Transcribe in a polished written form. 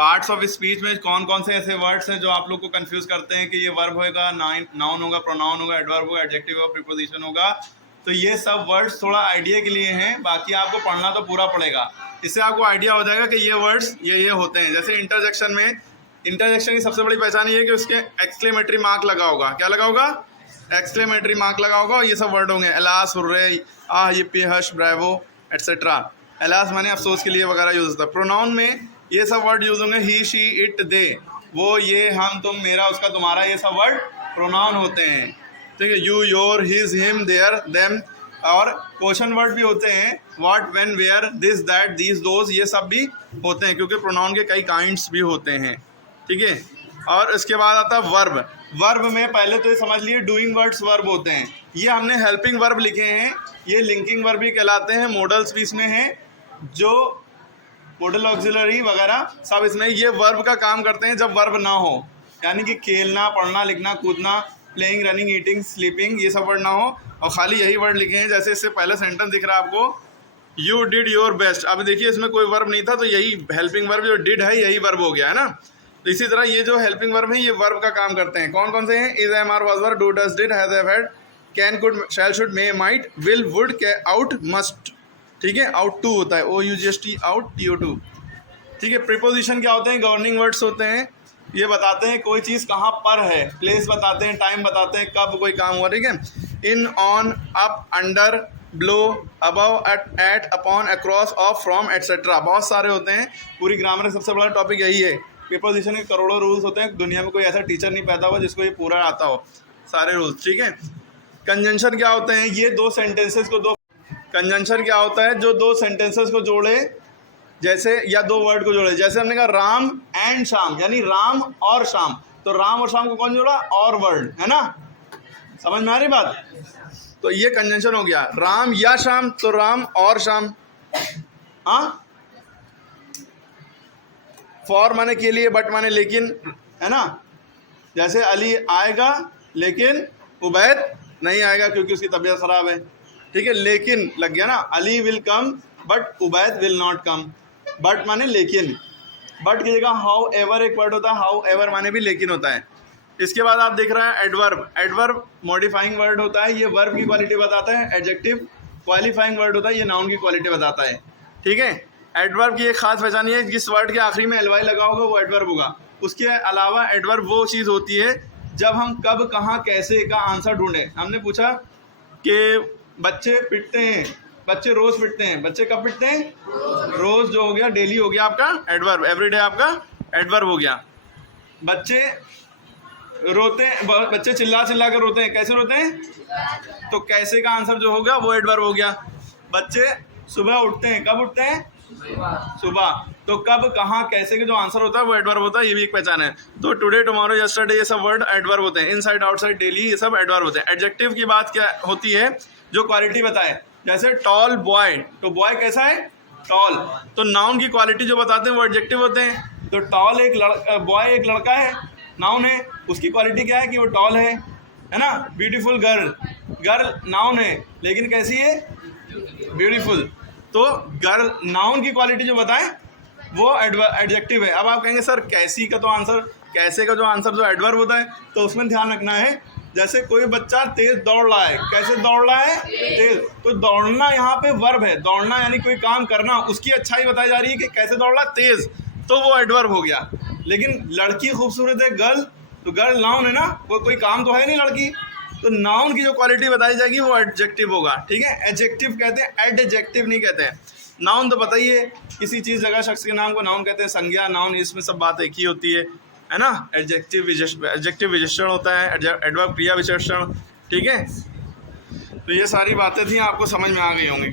Parts of speech में कौन कौन से ऐसे वर्ड्स हैं जो आप लोग को कंफ्यूज करते हैं कि ये वर्ब होगा, नाउन होगा, प्रोनाउन होगा, एडवर्ब होगा, एडजेक्टिव होगा, प्रीपोजिशन होगा। तो ये सब वर्ड्स थोड़ा आइडिया के लिए हैं, बाकी आपको पढ़ना तो पूरा पड़ेगा। इससे आपको आइडिया हो जाएगा कि ये वर्ड्स ये होते हैं। जैसे इंटरजेक्शन में, इंटरजेक्शन की सबसे बड़ी पहचान ये है कि उसके एक्सक्लेमेटरी मार्क लगा होगा। क्या लगा होगा? एक्सक्लेमेटरी मार्क लगा होगा। ये सब वर्ड होंगे, अलास, हुर्रे, आह, yippee, hush, Bravo etcetera. Alas माने अफसोस के लिए वगैरह यूज होता है। प्रोनाउन में ये सब वर्ड यूज होंगे, ही, शी, इट, दे, वो, ये, हम, तुम, मेरा, उसका, तुम्हारा, ये सब वर्ड प्रोनाउन होते हैं। ठीक है, you, your, his, him, there, them. और क्वेश्चन वर्ड भी होते हैं, what, when, where, this, that, these, those, ये सब भी होते हैं क्योंकि प्रोनाउन के कई काइंड्स भी होते हैं। ठीक है, और इसके बाद आता है वर्ब। वर्ब में पहले तो ये समझ लिए डूइंग वर्ड्स वर्ब होते हैं। ये हमने हेल्पिंग वर्ब लिखे हैं, ये लिंकिंग वर्ब भी कहलाते हैं। मॉडल्स भी इसमें हैं, जो मॉडल ऑक्सिलरी वगैरह सब इसमें। ये वर्ब का काम करते हैं जब वर्ब ना हो, यानी कि खेलना, पढ़ना, लिखना, कूदना, प्लेइंग, रनिंग, ईटिंग, स्लीपिंग, ये सब वर्ड ना हो और खाली यही वर्ड लिखे हैं। जैसे इससे पहले सेंटेंस दिख रहा है आपको, यू डिड योर बेस्ट। अब देखिए इसमें कोई वर्ब नहीं था तो यही हेल्पिंग वर्ब जो डिड है यही वर्ब हो गया है ना। तो इसी तरह ये जो हेल्पिंग वर्ब है ये वर्ब का काम करते हैं। कौन कौन से हैं? Is, am, are, was, were, do, does, did, has, have, had, can, could, shall, should, may, might, will, would, ought, must. ठीक है, आउट टू होता है, OUGHT, आउट, TO2। ठीक है, प्रीपोजिशन क्या होते हैं? गवर्निंग वर्ड्स होते हैं। ये बताते हैं कोई चीज़ कहाँ पर है, प्लेस बताते हैं, टाइम बताते हैं, कब कोई काम हुआ। ठीक है, in, on, up, under, below, above, at, upon, across, off, from, etcetera. बहुत सारे होते हैं। पूरी ग्रामर का सबसे बड़ा टॉपिक यही है। प्रीपोजिशन के करोड़ों रूल्स होते हैं, दुनिया में कोई ऐसा टीचर नहीं पैदा हुआ जिसको ये पूरा आता हो सारे रूल्स। ठीक है, कंजंक्शन क्या होते हैं? ये दो सेंटेंसेस को कंजंक्शन क्या होता है? जो दो सेंटेंसेस को जोड़े, जैसे या दो वर्ड को जोड़े। जैसे हमने कहा राम एंड शाम, यानी राम और शाम, तो राम और शाम को कौन जोड़ा? और वर्ड, है ना। समझ में आ रही बात? तो ये कंजंक्शन हो गया। राम या शाम, तो राम और शाम। हाँ, फॉर माने के लिए, बट माने लेकिन, है ना। जैसे अली आएगा लेकिन उबैद नहीं आएगा क्योंकि उसकी तबीयत खराब है। ठीक है, लेकिन लग गया ना। Ali will come but Ubaid will not come. But माने लेकिन, बट की जगह हाउ एवर एक वर्ड होता है, हाउ एवर माने भी लेकिन होता है। इसके बाद आप देख रहे हैं एडवर्ब। एडवर्ब मॉडिफाइंग वर्ड होता है, ये वर्ब की क्वालिटी बताता है। एडजेक्टिव क्वालिफाइंग वर्ड होता है, ये नाउन की क्वालिटी बताता है। ठीक है, एडवर्ब की एक खास पहचान ये है, जिस वर्ड के आखिरी में ly लगा होगा वो एडवर्ब होगा। उसके अलावा एडवर्ब वो चीज़ होती है जब हम कब, कहाँ, कैसे का आंसर ढूंढें। हमने पूछा कि बच्चे पिटते हैं, बच्चे रोज़ पिटते हैं। बच्चे कब पिटते हैं? रोज़, जो हो गया डेली हो गया आपका एडवर्ब, एवरीडे आपका एडवर्ब हो गया। बच्चे रोते हैं, बच्चे चिल्ला चिल्ला कर रोते हैं। कैसे रोते हैं? तो कैसे का आंसर जो होगा वो एडवर्ब हो गया। बच्चे सुबह उठते हैं, कब उठते हैं? सुबह। तो कब, कहाँ, कैसे के जो आंसर होता है वो एडवर्ब होता है, ये भी एक पहचान है। तो टुडे, टुमारो, यस्टरडे, ये सब वर्ड एडवर्ब होते हैं। इनसाइड, आउटसाइड, डेली, ये सब एडवर्ब होते हैं। एडजेक्टिव की बात क्या होती है? जो क्वालिटी बताए। जैसे टॉल बॉय, तो बॉय कैसा है? टॉल। तो नाउन की क्वालिटी जो बताते हैं वो एडजेक्टिव होते हैं। तो टॉल एक बॉय एक लड़का है, नाउन है, उसकी क्वालिटी क्या है कि वो टॉल है ना। ब्यूटीफुल गर्ल, गर्ल नाउन है लेकिन कैसी है? ब्यूटीफुल। तो गर्ल नाउन की क्वालिटी जो बताएं वो एडजेक्टिव है। अब आप कहेंगे सर कैसी का तो आंसर, कैसे का जो आंसर जो एडवर्ब होता है, तो उसमें ध्यान रखना है। जैसे कोई बच्चा तेज दौड़ रहा है, कैसे दौड़ रहा है? तेज। तो दौड़ना यहाँ पे वर्ब है, दौड़ना यानी कोई काम करना, उसकी अच्छाई बताई जा रही है कि कैसे दौड़ रहा है? तेज, तो वो एडवर्ब हो गया। लेकिन लड़की खूबसूरत है, गर्ल, तो गर्ल नाउन है ना, वो कोई काम तो है नहीं लड़की, तो नाउन की जो क्वालिटी बताई जाएगी वो एडजेक्टिव होगा। ठीक है, एडजेक्टिव कहते हैं, एडजेक्टिव नहीं कहते हैं। नाउन तो बताइए, किसी चीज़, जगह, शख्स के नाम को नाउन कहते हैं। संज्ञा, नाउन, इसमें सब बात एक ही होती है ना। एडजेक्टिव विशेषण होता है, एडवर्ब क्रिया विशेषण। ठीक है, तो ये सारी बातें थी, आपको समझ में आ गई होंगी।